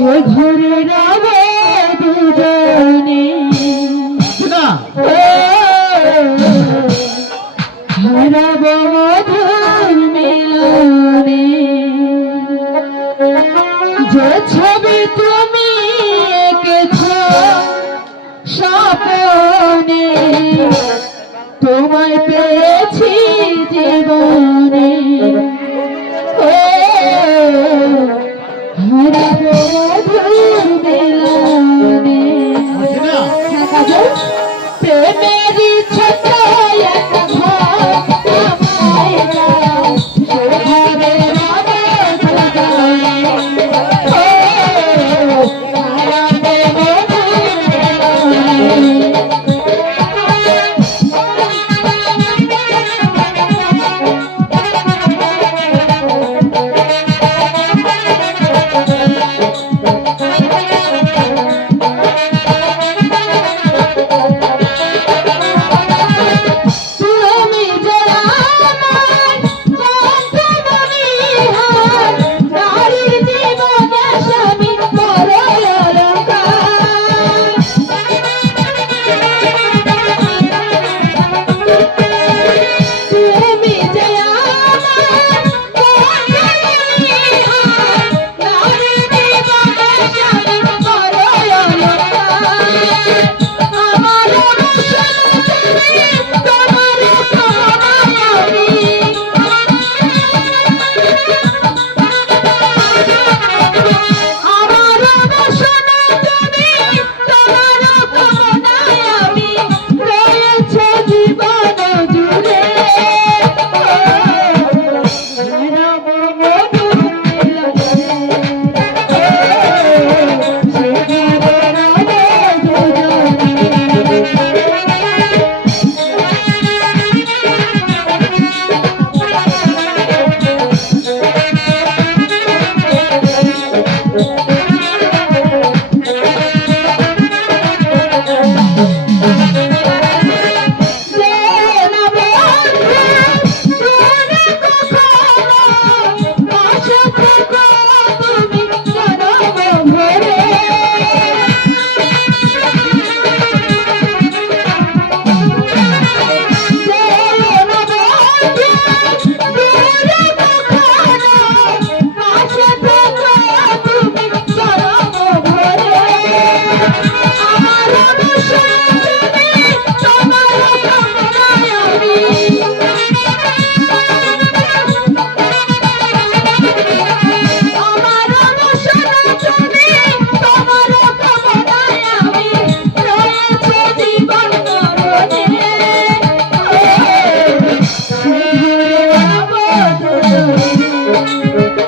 মাঝে ঘুরে রবে দুজনে। হারাব মধুর ছবি তুমি এঁকেছ স্বপনে। তোমায় পেয়েছি জীবন। Adios.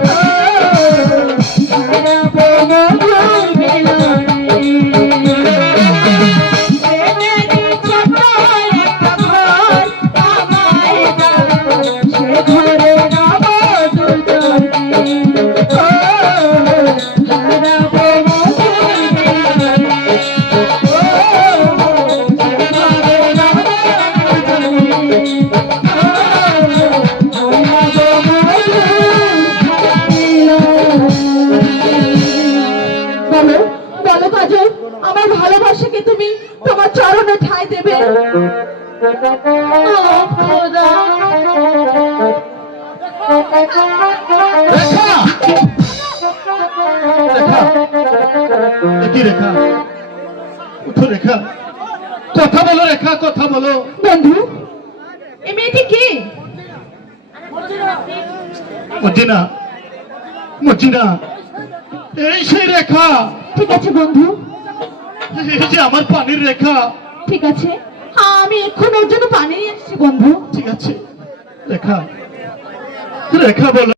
ঘরে চরণে দেবে। কথা বলো রেখা কথা বলো। বন্ধু এই মেয়েটি কে? মর্জিনা মর্জিনা এই সেই রেখা। ঠিক আছে বন্ধু। এই যে আমার পানির রেখা। ঠিক আছে? হ্যাঁ আমি এক্ষুনি ওর জন্য পানি আসছি বন্ধু। ঠিক আছে। রেখা। রেখা বলো।